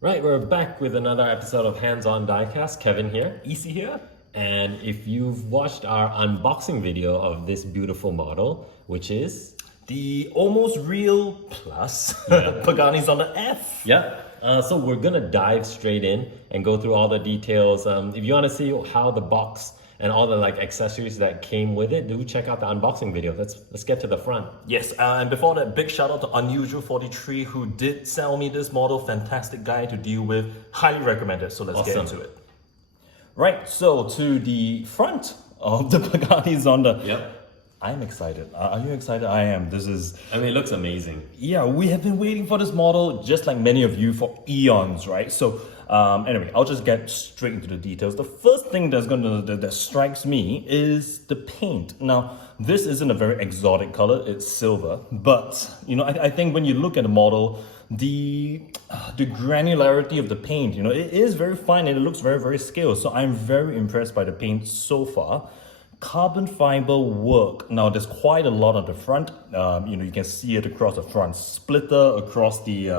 Right, we're back with another episode of Hands-On Diecast. Kevin here, Easy here. and if you've watched our unboxing video of this beautiful model, which is The almost real plus Pagani Zonda F. so we're gonna dive straight in and go through all the details. If you want to see how the box and all the accessories that came with it, do check out the unboxing video. Let's get to the front. Yes, and before that, big shout out to Unusual43 who did sell me this model. Fantastic guy to deal with. Highly recommended. So let's get Awesome. into it. Right, so to the front of the Pagani Zonda. Yep. I'm excited. Are you excited? I am. This is... I mean, it looks amazing. Yeah, we have been waiting for this model, just like many of you, for eons, right? So anyway, I'll just get straight into the details. The first thing that strikes me is the paint. Now, this isn't a very exotic color, it's silver, but I think when you look at the model, the granularity of the paint, it is very fine and it looks very, very scaled. So I'm very impressed by the paint so far. Carbon fiber work. Now there's quite a lot on the front. You can see it across the front splitter, across the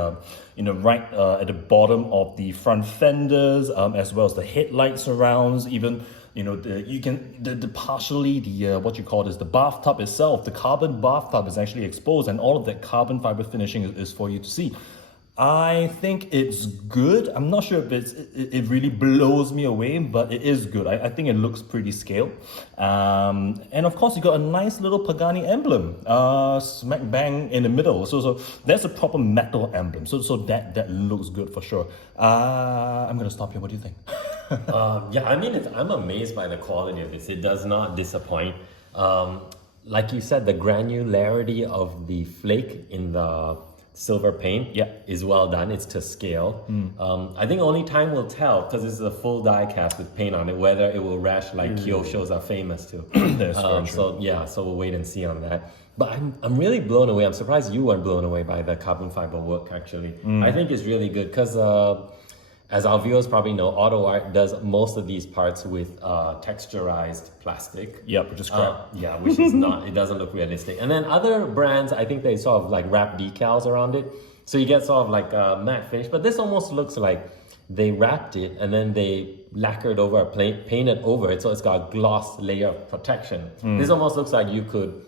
right at the bottom of the front fenders, as well as the headlight surrounds. Even partially what you call this, the bathtub itself, the carbon bathtub is actually exposed, and all of that carbon fiber finishing is for you to see. I think it's good. I'm not sure if it really blows me away, but it is good. I think it looks pretty scale. And of course, you got a nice little Pagani emblem, smack bang in the middle. So that's a proper metal emblem. So that looks good for sure. I'm gonna stop here. What do you think? I mean, I'm amazed by the quality of this. It does not disappoint. Like you said, the granularity of the flake in the silver paint is well done. It's to scale. I think only time will tell, because this is a full die cast with paint on it, whether it will rash like Kyosho's are famous to. That's very true. So we'll wait and see on that. But I'm really blown away. I'm surprised you weren't blown away by the carbon fiber work, actually. I think it's really good because as our viewers probably know, Auto Art does most of these parts with texturized plastic. Yep, which is crap. Which is not, it doesn't look realistic. And then other brands, I think they sort of wrap decals around it. So you get sort of like a matte finish, but this almost looks like they wrapped it and then they lacquered over, painted over it. So it's got a gloss layer of protection. This almost looks like you could,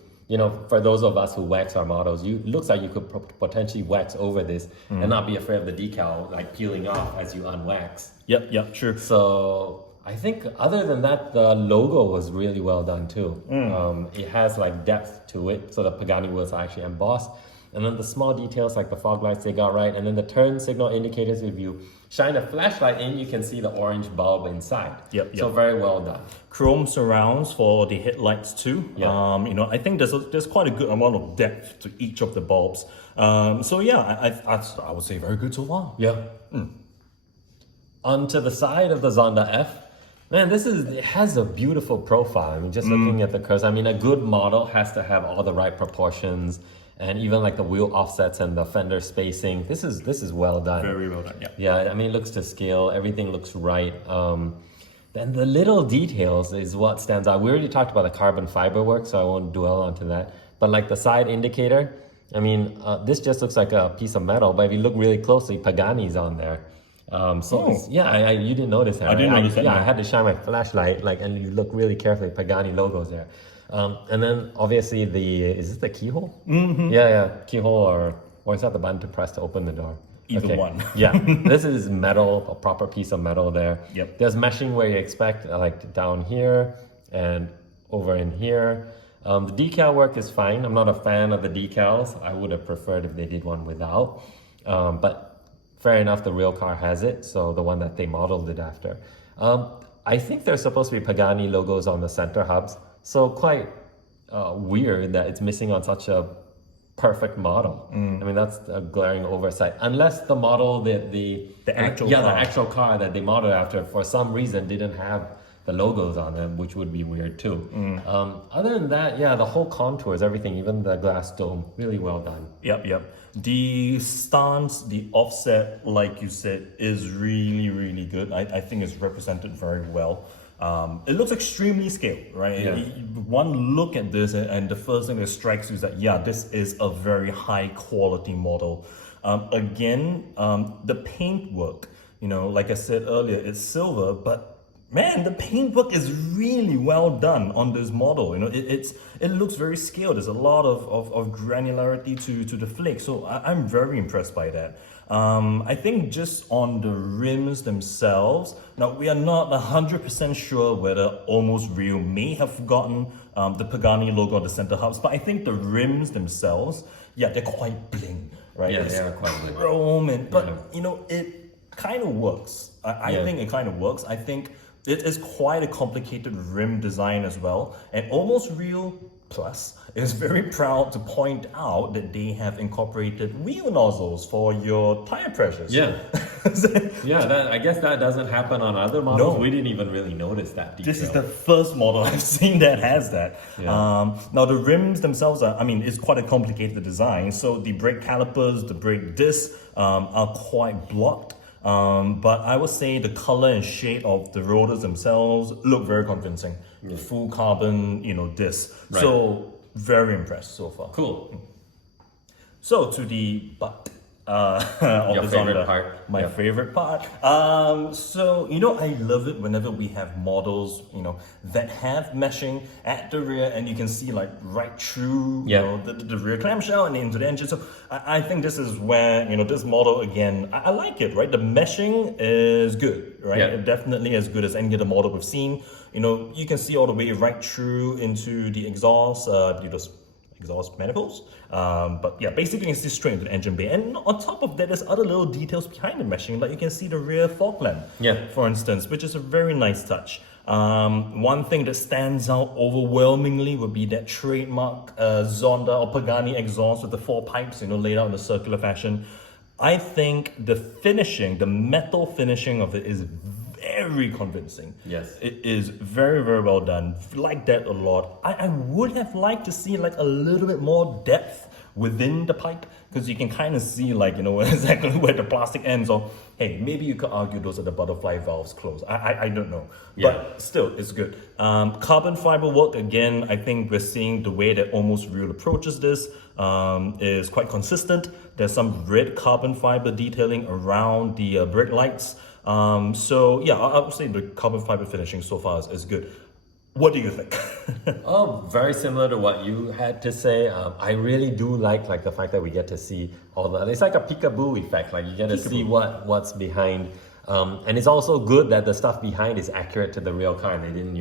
for those of us who wax our models, it looks like you could potentially wax over this and not be afraid of the decal peeling off as you unwax. Yep, true. So I think other than that, the logo was really well done too. It has depth to it, so the Pagani wheels are actually embossed. And then the small details like the fog lights they got right, and then the turn signal indicators, if you shine a flashlight in, you can see the orange bulb inside. Yep. So very well done. Chrome surrounds for the headlights too. Yep. I think there's quite a good amount of depth to each of the bulbs. I would say very good so far. Yeah. Onto the side of the Zonda F. Man, it has a beautiful profile. I mean, just looking at the curves, I mean, a good model has to have all the right proportions, and even the wheel offsets and the fender spacing. This is well done. Very well done, yeah. Yeah, I mean, it looks to scale. Everything looks right. Then the little details is what stands out. We already talked about the carbon fiber work, so I won't dwell onto that. But the side indicator, I mean, this just looks like a piece of metal, but if you look really closely, Pagani's on there. You didn't notice that, I didn't notice that. Yeah, I had to shine my flashlight, and you look really carefully, Pagani logos there. And then obviously is this the keyhole? Yeah, keyhole or is that the button to press to open the door? Either one. Yeah, this is metal, a proper piece of metal there. Yep. There's meshing where you expect, down here and over in here. The decal work is fine. I'm not a fan of the decals. I would have preferred if they did one without. But fair enough, the real car has it, so the one that they modeled it after. I think there's supposed to be Pagani logos on the center hubs, so quite weird that it's missing on such a perfect model. I mean, that's a glaring oversight. Unless the model the actual car that they modeled after for some reason didn't have the logos on them, which would be weird too. Other than that, the whole contours, everything, even the glass dome, really well done. Yep. The stance, the offset, like you said, is really, really good. I think it's represented very well. It looks extremely scaled, right? Yeah. One look at this and the first thing that strikes you is that, this is a very high quality model. The paintwork, like I said earlier, it's silver, but man, the paintwork is really well done on this model. It looks very scaled. There's a lot of granularity to the flake. So I'm very impressed by that. I think just on the rims themselves, now we are not 100% sure whether Almost Real may have gotten the Pagani logo on the center hubs, but I think the rims themselves, they're quite bling, right? Yeah, they are quite bling. Chrome, but it kind of works. I think it kind of works. I think it is quite a complicated rim design as well, and Almost Real Plus is very proud to point out that they have incorporated wheel nozzles for your tire pressures. Yeah. I guess that doesn't happen on other models. No. We didn't even really notice that detail. This is the first model I've seen that has that. Yeah. Now the rims themselves it's quite a complicated design. So the brake calipers, the brake discs are quite blocked. But I would say the color and shape of the rotors themselves look very convincing. Yeah. Full carbon, disc. Right. So very impressed so far. Cool. So to the butt of Your the favorite Zonda. part. My Yeah. favorite part. I love it whenever we have models, that have meshing at the rear, and you can see like right through, the rear clamshell and into the engine. So I think this is where, this model again, I like it, right? The meshing is good, right? Yeah. Definitely as good as any other model we've seen. You can see all the way right through into the exhaust, those exhaust manifolds. But yeah, basically you can see straight into the engine bay. And on top of that, there's other little details behind the meshing, like you can see the rear fog lamp, for instance, which is a very nice touch. One thing that stands out overwhelmingly would be that trademark Zonda or Pagani exhaust with the 4 pipes, laid out in a circular fashion. I think the finishing, the metal finishing of it is very convincing. Yes. It is very, very well done. Like that a lot. I would have liked to see like a little bit more depth within the pipe, because you can kind of see like, exactly where the plastic ends, or hey, maybe you could argue those are the butterfly valves close. I don't know. Yeah. But still, it's good. Carbon fiber work, again, I think we're seeing the way that Almost Real approaches this is quite consistent. There's some red carbon fiber detailing around the brake lights. I would say the carbon fiber finishing so far is good. What do you think? Very similar to what you had to say. I really do like the fact that we get to see all that. It's like a peekaboo effect. Like you get to see what's behind. And it's also good that the stuff behind is accurate to the real car, and they didn't,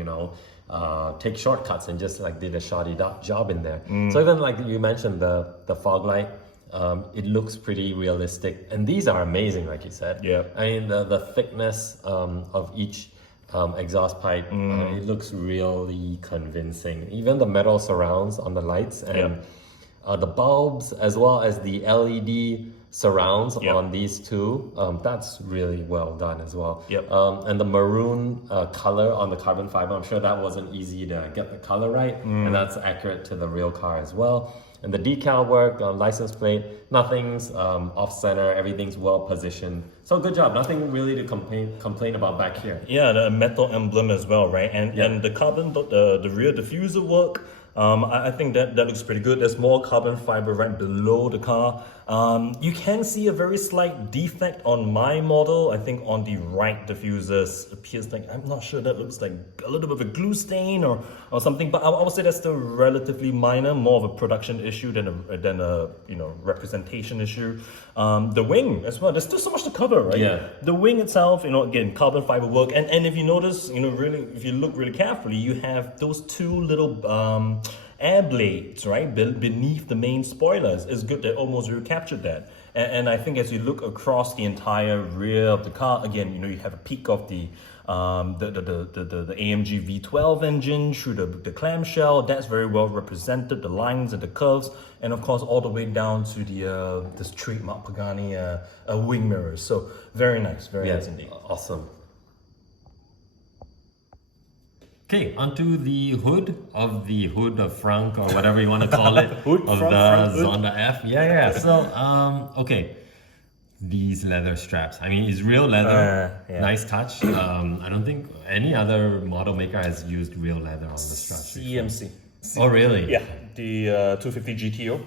take shortcuts and just like did a shoddy job in there. So even like you mentioned the fog light, it looks pretty realistic, and these are amazing, like you said. Yeah. I mean the thickness of each exhaust pipe, it looks really convincing. Even the metal surrounds on the lights and the bulbs, as well as the LED surrounds on these two, that's really well done as well. And the maroon color on the carbon fiber, I'm sure that wasn't easy to get the color right, and that's accurate to the real car as well. And the decal work, license plate, nothing's off center, everything's well positioned. So good job, nothing really to complain about back here. Yeah, the metal emblem as well, right? And the carbon, the rear diffuser work, I think that looks pretty good. There's more carbon fiber right below the car. You can see a very slight defect on my model. I think on the right diffuser appears like, I'm not sure, that looks like a little bit of a glue stain or something, but I would say that's still relatively minor, more of a production issue than a representation issue. The wing as well, there's still so much to cover, right? Yeah. The wing itself, again, carbon fiber work, and if you notice, really, if you look really carefully, you have those two little air blades, right, beneath the main spoilers. It's good that Almost Real captured that. And I think as you look across the entire rear of the car, again, you have a peek of the AMG V12 engine through the clamshell. That's very well represented, the lines and the curves, and of course all the way down to the trademark Pagani wing mirrors. So very nice, very nice indeed. Awesome. Okay, onto the hood of Frank, or whatever you want to call it, Hood of from the Frank hood. Zonda F. Yeah. So, okay, these leather straps. I mean, it's real leather. Nice touch. I don't think any other model maker has used real leather on the straps. CMC. Oh, really? Yeah, the 250 GTO.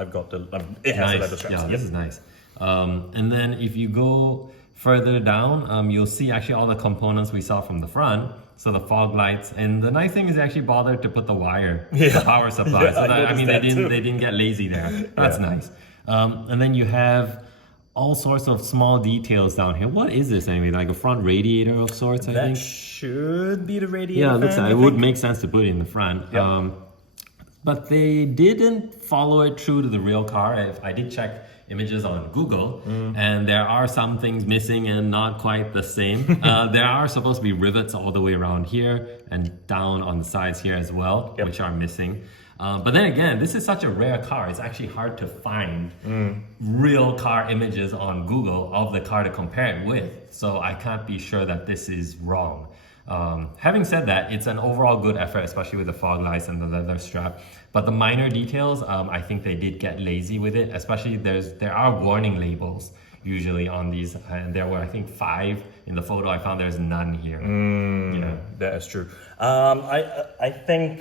I've got the. It has the leather straps. Yeah, this is nice. And then if you go further down, you'll see actually all the components we saw from the front. So the fog lights, and the nice thing is they actually bothered to put the wire, the power supply. Yeah, so that, I mean, they too. didn't get lazy there. That's nice. And then you have all sorts of small details down here. What is this anyway? Like a front radiator of sorts, I think. That should be the radiator. Yeah, it looks fan, like it would make sense to put it in the front. Yeah. But they didn't follow it true to the real car. I did check images on Google, and there are some things missing and not quite the same. There are supposed to be rivets all the way around here and down on the sides here as well, which are missing. But then again, this is such a rare car. It's actually hard to find real car images on Google of the car to compare it with. So I can't be sure that this is wrong. Having said that, it's an overall good effort, especially with the fog lights and the leather strap. But the minor details, I think they did get lazy with it. Especially there are warning labels usually on these, and there were I think 5 in the photo I found. There's none here. Yeah, that is true. I think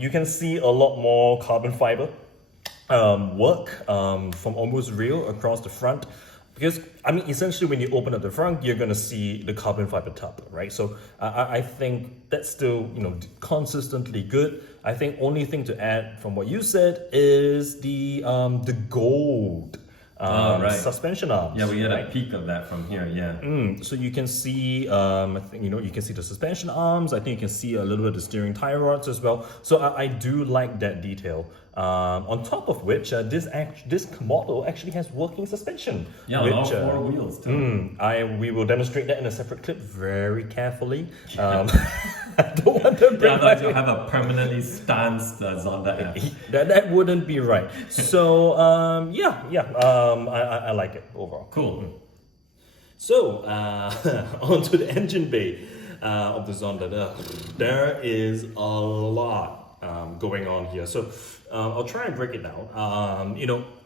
you can see a lot more carbon fiber work from almost real across the front. Because, I mean, essentially when you open up the front, you're going to see the carbon fiber top, right? So I think that's still, consistently good. I think only thing to add from what you said is the gold suspension arms. Yeah, we get a peek of that from here, yeah. So you can see, I think, you can see the suspension arms. I think you can see a little bit of the steering tie rods as well. So I do like that detail. On top of which, this model actually has working suspension. Yeah, on all 4 wheels too. We will demonstrate that in a separate clip very carefully. I don't want to bring otherwise you'll have a permanently stanced Zonda F. That wouldn't be right. So I like it overall. Cool. So onto the engine bay of the Zonda. There is a lot going on here. So I'll try and break it down.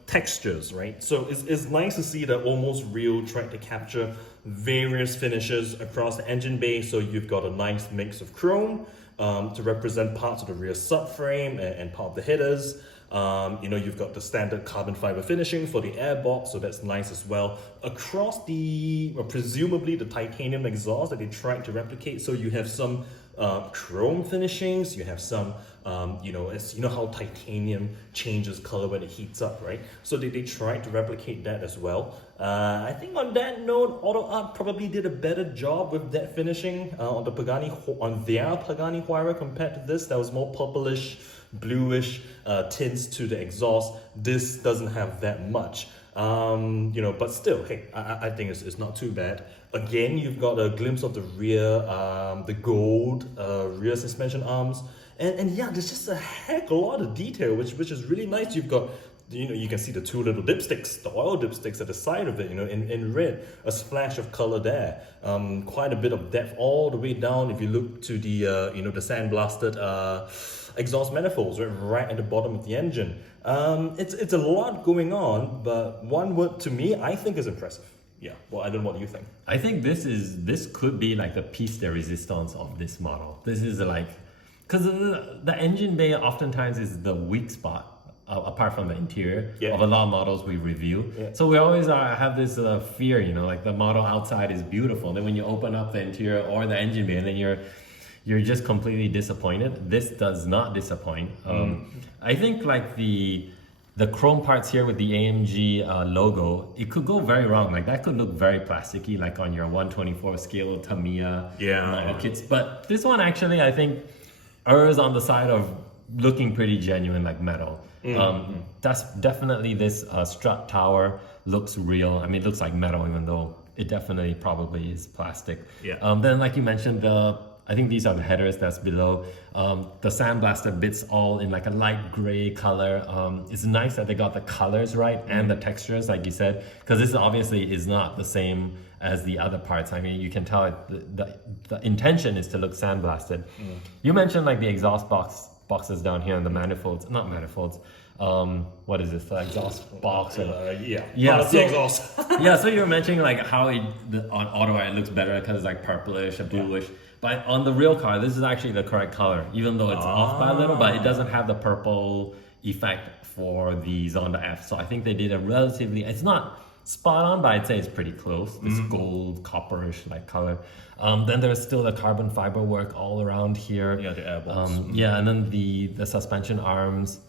Textures, right? So it's nice to see that almost real tried to capture various finishes across the engine bay. So you've got a nice mix of chrome to represent parts of the rear subframe and part of the headers. You've got the standard carbon fiber finishing for the airbox, so that's nice as well. Across presumably the titanium exhaust that they tried to replicate, so you have some chrome finishings, you have some, as you know how titanium changes color when it heats up, right? So they tried to replicate that as well. I think on that note, Auto Art probably did a better job with that finishing on their Pagani Huayra compared to this. That was more purplish, bluish tints to the exhaust. This doesn't have that much. But still, hey, I think it's not too bad. Again, you've got a glimpse of the rear, the gold rear suspension arms, and yeah, there's just a heck a lot of detail, which is really nice. You've got, you can see the 2 little dipsticks, the oil dipsticks at the side of it, in red, a splash of color there, quite a bit of depth all the way down. If you look to the, the sandblasted exhaust manifolds right at the bottom of the engine. It's a lot going on, but one word to me, I think is impressive. Yeah, well, I don't know what you think. I think this could be like the piece de resistance of this model. This is like, because the engine bay oftentimes is the weak spot, apart from the interior of a lot of models we review. Yeah. So we always have this fear, like the model outside is beautiful. Then when you open up the interior or the engine bay, and then you're just completely disappointed. This does not disappoint. I think like the chrome parts here with the AMG logo, it could go very wrong. Like that could look very plasticky, like on your 1/24 scale Tamiya kits. But this one actually, I think, errs on the side of looking pretty genuine, like metal. That's definitely this strut tower looks real. I mean, it looks like metal, even though it definitely probably is plastic. Yeah. Then, like you mentioned, I think these are the headers that's below. The sandblaster bits all in like a light gray color. It's nice that they got the colors right and the textures, like you said, because this obviously is not the same as the other parts. I mean, you can tell the intention is to look sandblasted. You mentioned like the exhaust boxes down here and the manifolds, not manifolds. What is this? The exhaust box? The exhaust. Yeah, so you were mentioning like how on Auto Art it looks better because it's like purplish or bluish. But on the real car, this is actually the correct color, even though it's off by a little, but it doesn't have the purple effect for the Zonda F. So I think they did a relatively, it's not spot on, but I'd say it's pretty close. This gold, copperish like color. Then there's still the carbon fiber work all around here. Yeah, the airbox. Yeah, and then the suspension arms.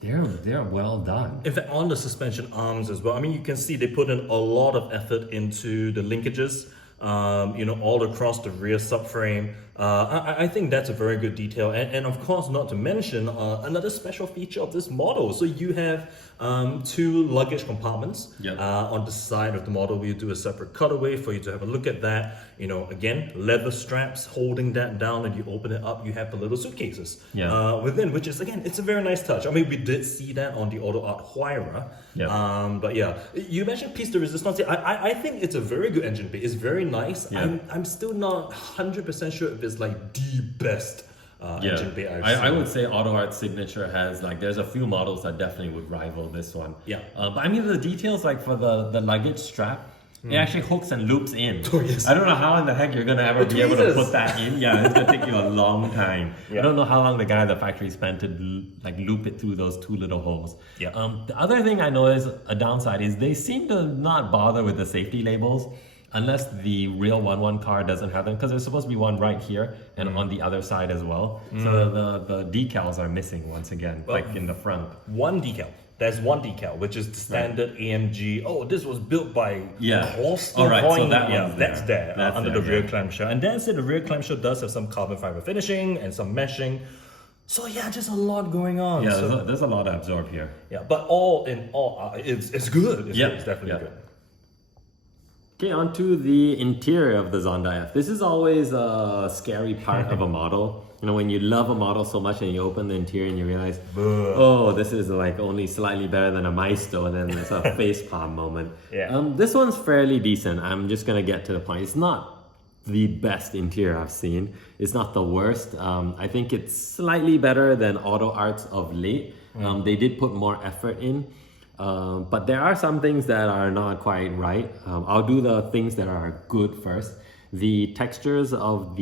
They're well done. In fact, on the suspension arms as well, I mean, you can see they put in a lot of effort into the linkages, all across the rear subframe. I think that's a very good detail. And of course, not to mention another special feature of this model. So you have 2 luggage compartments. Yep. On the side of the model. We'll do a separate cutaway for you to have a look at that. Again, leather straps holding that down, and you open it up, you have the little suitcases within, which is, again, it's a very nice touch. I mean, we did see that on the Auto Art Huayra. Yeah. But yeah, you mentioned piece de resistance. I think it's a very good engine bay. It's very nice. Yeah. I'm still not 100% sure if it's like the best engine bay I've seen. I would say Auto Art's signature has there's a few models that definitely would rival this one. Yeah. But I mean the details for the luggage strap, it actually hooks and loops in. Oh, yes. I don't know how in the heck you're gonna ever be able to put that in. Yeah, it's gonna take you a long time. Yeah. I don't know how long the guy at the factory spent to loop it through those 2 little holes. Yeah. The other thing I know is a downside is they seem to not bother with the safety labels. Unless the real 1-1 car doesn't have them, because there's supposed to be one right here and on the other side as well. So the decals are missing once again, in the front. One decal. There's one decal, which is the standard AMG. Oh, this was built by Austin. All right, so Point. that yeah, one's that's there That's under there, the rear clamshell. And then the rear clamshell does have some carbon fiber finishing and some meshing. So yeah, just a lot going on. Yeah, so, there's a lot to absorb here. yeah, but all in all, it's good. It's definitely good. Okay, on to the interior of the Zonda F. This is always a scary part of a model. When you love a model so much and you open the interior and you realize, oh, this is only slightly better than a Maisto, and then there's a facepalm moment. Yeah. This one's fairly decent. I'm just gonna get to the point. It's not the best interior I've seen. It's not the worst. I think it's slightly better than Auto Arts of late. They did put more effort in. But there are some things that are not quite right. I'll do the things that are good first. The textures of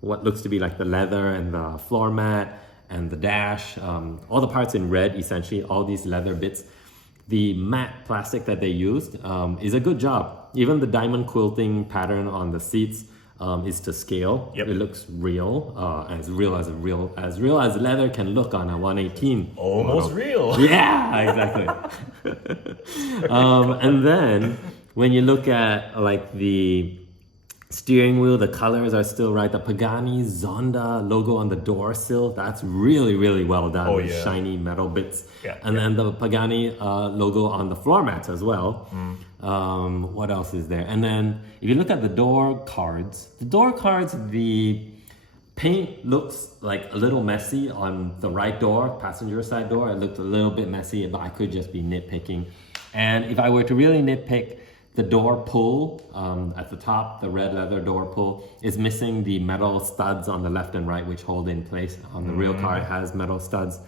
what looks to be like the leather and the floor mat and the dash, all the parts in red, essentially, all these leather bits. The matte plastic that they used is a good job. Even the diamond quilting pattern on the seats is to scale. Yep. It looks real, as real as leather can look on a 118. Almost real. Yeah, exactly. And then when you look at the steering wheel, the colors are still right. The Pagani Zonda logo on the door sill, that's really, really well done with shiny metal bits. Yeah, and then the Pagani logo on the floor mats as well. What else is there? And then if you look at the door cards, the paint looks like a little messy on the right door, passenger side door. It looked a little bit messy, but I could just be nitpicking. And if I were to really nitpick, the door pull at the top, the red leather door pull, is missing the metal studs on the left and right, which hold in place. On the real car, it has metal studs.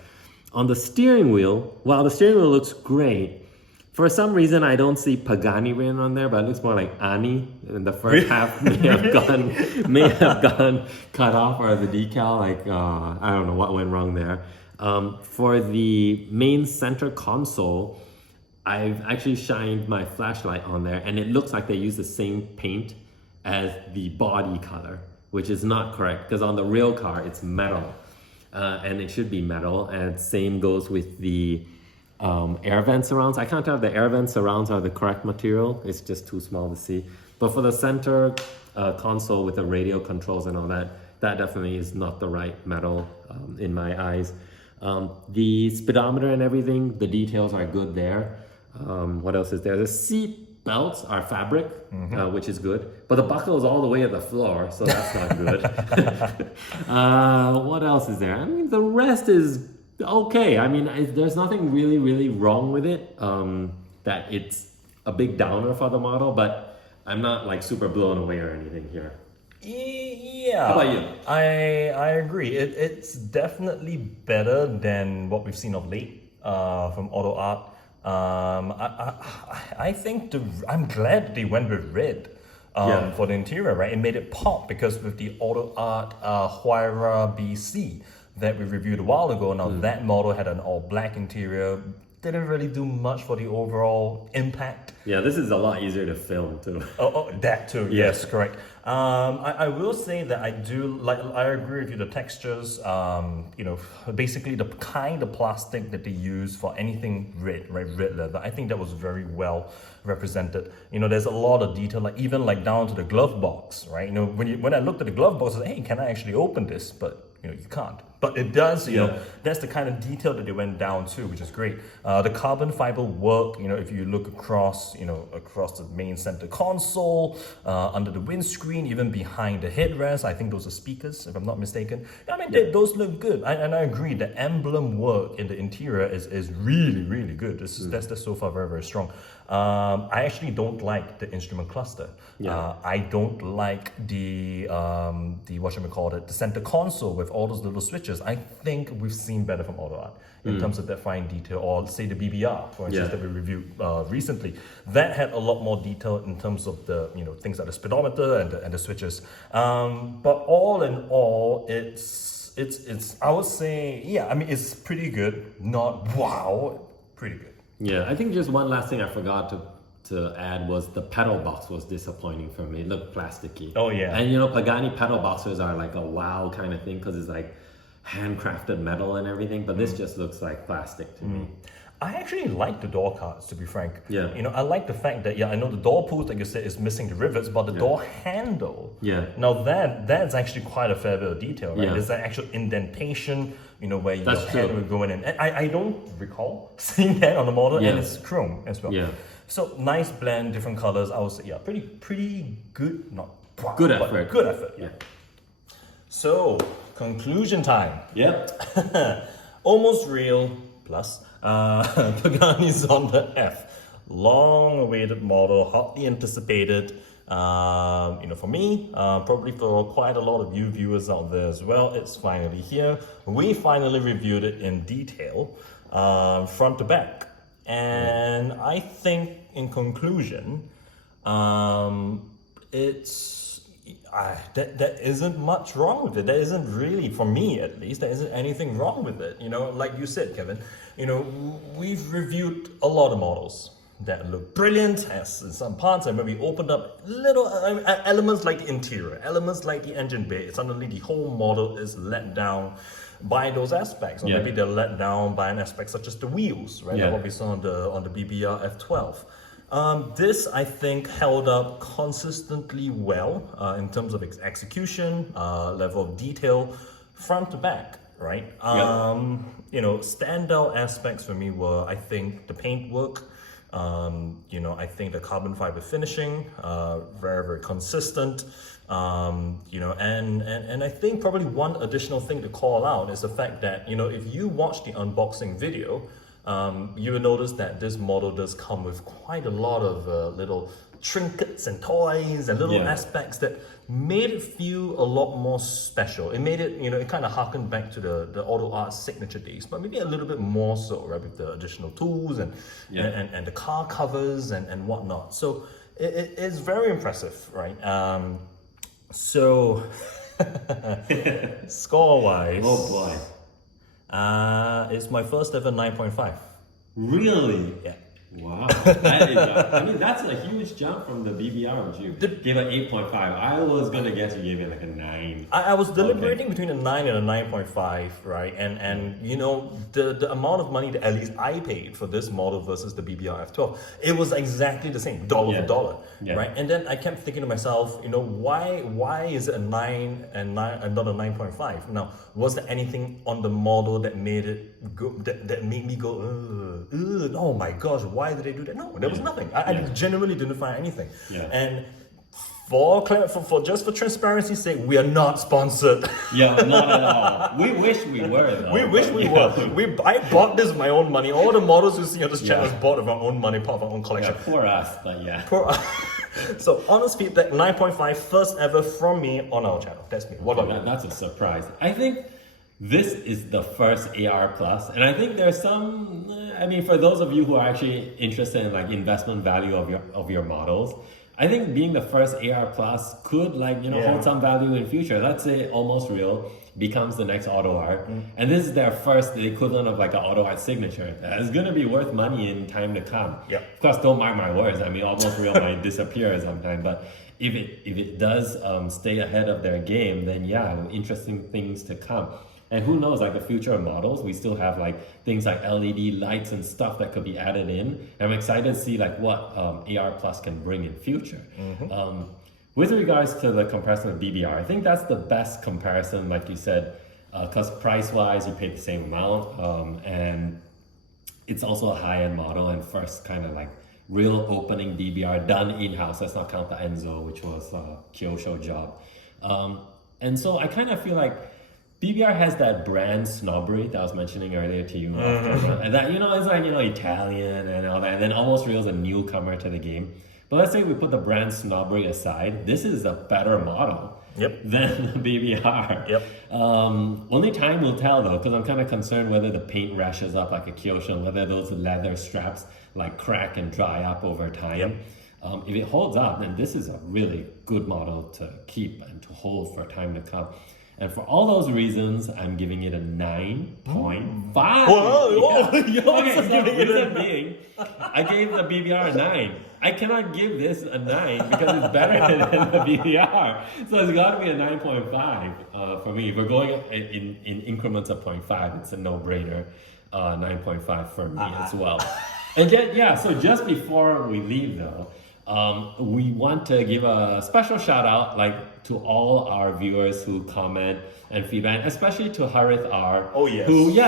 On the steering wheel, while the steering wheel looks great, for some reason I don't see Pagani written on there, but it looks more like Ani. And the first half may have gone cut off, or the decal, I don't know what went wrong there. For the main center console, I've actually shined my flashlight on there, and it looks like they use the same paint as the body color, which is not correct, because on the real car it's metal, and it should be metal. And same goes with the air vent surrounds. I can't tell if the air vent surrounds are the correct material. It's just too small to see. But for the center console with the radio controls and all that, that definitely is not the right metal in my eyes. The speedometer and everything, the details are good there. What else is there? The seat belts are fabric, which is good, but the buckle is all the way at the floor, so that's not good. What else is there? I mean, the rest is okay. I mean, there's nothing really, really wrong with it. That it's a big downer for the model, but I'm not super blown away or anything here. Yeah. How about you? I agree. It's definitely better than what we've seen of late from Auto Art. I think I'm glad they went with red. for the interior, right? It made it pop because with the Auto Art Huayra BC that we reviewed a while ago, now that model had an all black interior, didn't really do much for the overall impact. Yeah, this is a lot easier to film too. Oh, that too. Yes, correct. I will say that I do like. I agree with you. The textures, basically the kind of plastic that they use for anything red, right? Red leather. I think that was very well represented. There's a lot of detail, like even like down to the glove box, right? When I looked at the glove box, I said, hey, can I actually open this? But you can't. But it does, that's the kind of detail that they went down to, which is great. The carbon fiber work, if you look across, across the main center console, under the windscreen, even behind the headrest, I think those are speakers, if I'm not mistaken. I mean, those look good. And I agree, the emblem work in the interior is really, really good. That's so far very, very strong. I actually don't like the instrument cluster. I don't like the the center console with all those little switches. I think we've seen better from Auto Art in terms of that fine detail, or say the BBR, for instance, that we reviewed recently. That had a lot more detail in terms of the things like the speedometer and the switches. But all in all, it's I would say, it's pretty good. Not wow, pretty good. Yeah, I think just one last thing I forgot to add was the pedal box was disappointing for me. It looked plasticky. Oh yeah. And Pagani pedal boxes are like a wow kind of thing because it's like handcrafted metal and everything, but this just looks like plastic to me. I actually like the door cards, to be frank. Yeah. I like the fact that, I know the door pulls, like you said, is missing the rivets, but the door handle, now that's actually quite a fair bit of detail, right? There's an actual indentation, where your hand will go in. And I don't recall seeing that on the model, and it's chrome as well. Yeah. So nice blend, different colors. I would say, pretty good. Not wow, good but effort. Good effort. Yeah. So conclusion time. Yep. Almost real plus Pagani Zonda F. Long-awaited model, hotly anticipated. For me, probably for quite a lot of you viewers out there as well, it's finally here. We finally reviewed it in detail, front to back. And I think in conclusion, there isn't much wrong with it. There isn't really, for me at least, there isn't anything wrong with it. Like you said, Kevin, we've reviewed a lot of models that look brilliant as in some parts, and when we opened up little elements like the interior, elements like the engine bay, suddenly the whole model is let down by those aspects, or maybe they're let down by an aspect such as the wheels, right? Like what we saw on the BBR F12. This, I think, held up consistently well in terms of execution, level of detail, front to back, right? Standout aspects for me were, I think, the paint work. I think the carbon fiber finishing, very, very consistent. And I think probably one additional thing to call out is the fact that, if you watch the unboxing video, you will notice that this model does come with quite a lot of little trinkets and toys and little aspects that made it feel a lot more special. It made it, it kind of harkened back to the Auto Art signature days, but maybe a little bit more so, right, with the additional tools and the car covers and whatnot. So it's very impressive, right? So score-wise, oh boy, it's my first ever 9.5. Really? Yeah. Wow, that's a huge jump from the BBR, which you gave it 8.5. I was gonna guess you gave it like a 9. I was deliberating between a 9 and a 9.5, right? And the amount of money that at least I paid for this model versus the BBR F12, it was exactly the same, dollar for dollar, right? And then I kept thinking to myself, why is it a 9 and not a 9.5? Now, was there anything on the model that made it go, that made me go, oh my gosh, why did they do that? No, there was nothing. I genuinely didn't find anything. And for transparency's sake, we are not sponsored. Yeah, not at all. We wish we were, though. We wish we were. I bought this with my own money. All the models you see on this channel is bought with our own money, part of our own collection. Yeah, poor us, but yeah. Poor us. So, honest feedback, 9.5, first ever from me on our channel. That's me. What about you? That's a surprise. I think this is the first AR Plus, and I think there's some, for those of you who are actually interested in like investment value of your models, I think being the first AR plus could hold some value in future. Let's say Almost Real becomes the next auto art, and this is their first, the equivalent of like an auto art signature. It's going to be worth money in time to come. Yep. Of course, don't mark my words. I mean, Almost Real might disappear sometime, but if it does stay ahead of their game, then yeah, interesting things to come. And who knows, like the future of models, we still have like things like LED lights and stuff that could be added in. I'm excited to see like what AR Plus can bring in future. With regards to the comparison of BBR, I think that's the best comparison, like you said, because price-wise, you pay the same amount, and it's also a high-end model and first kind of like real opening DBR done in-house. Let's not count the Enzo, which was a Kyosho job. And so I kind of feel like BBR has that brand snobbery that I was mentioning earlier to you. And that, it's like, Italian and all that. And then Almost Real is a newcomer to the game. But let's say we put the brand snobbery aside, this is a better model than the BBR. Only time will tell though, because I'm kind of concerned whether the paint rashes up like a Kyosho, whether those leather straps like crack and dry up over time. If it holds up, then this is a really good model to keep and to hold for time to come. And for all those reasons, I'm giving it a 9.5. Whoa! Okay, so reason being, I gave the BBR a 9. I cannot give this a 9 because it's better than the BBR. So it's got to be a 9.5 for me. If we're going in increments of 0.5, it's a no-brainer. 9.5 for me as well. And then, so just before we leave though, we want to give a special shout out to all our viewers who comment and feedback, especially to Harith R. Oh yes. Who, he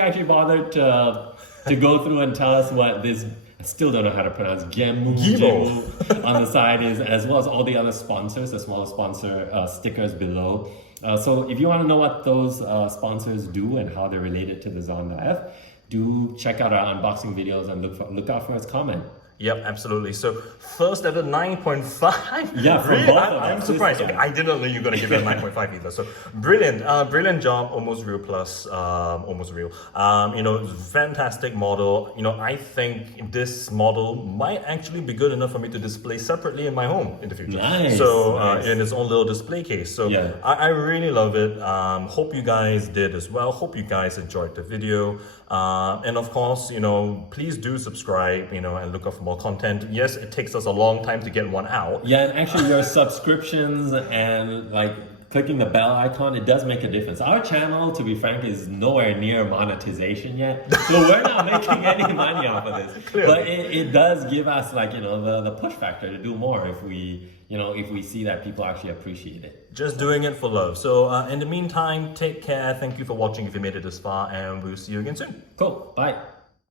actually bothered to go through and tell us what this, I still don't know how to pronounce, Gemu on the side is, as well as all the other sponsors, the smaller sponsor stickers below. So if you want to know what those sponsors do and how they're related to the Zonda F, do check out our unboxing videos and look out for his comment. Yep, absolutely. So first at a 9.5. Yeah, for really? both of I'm us. surprised. Okay, I didn't know you were going to give it a 9.5 either. So brilliant, brilliant job, Almost Real plus Almost Real. Fantastic model. I think this model might actually be good enough for me to display separately in my home in the future. Nice. So in its own little display case. So I really love it. Hope you guys did as well. Hope you guys enjoyed the video. And of course, please do subscribe, and look out for more content. Yes, it takes us a long time to get one out. Yeah, and actually your subscriptions and clicking the bell icon, it does make a difference. Our channel, to be frank, is nowhere near monetization yet. So we're not making any money off of this. Clearly. But it does give us the push factor to do more if we see that people actually appreciate it. Just doing it for love. So in the meantime, take care. Thank you for watching if you made it this far, and we'll see you again soon. Cool. Bye.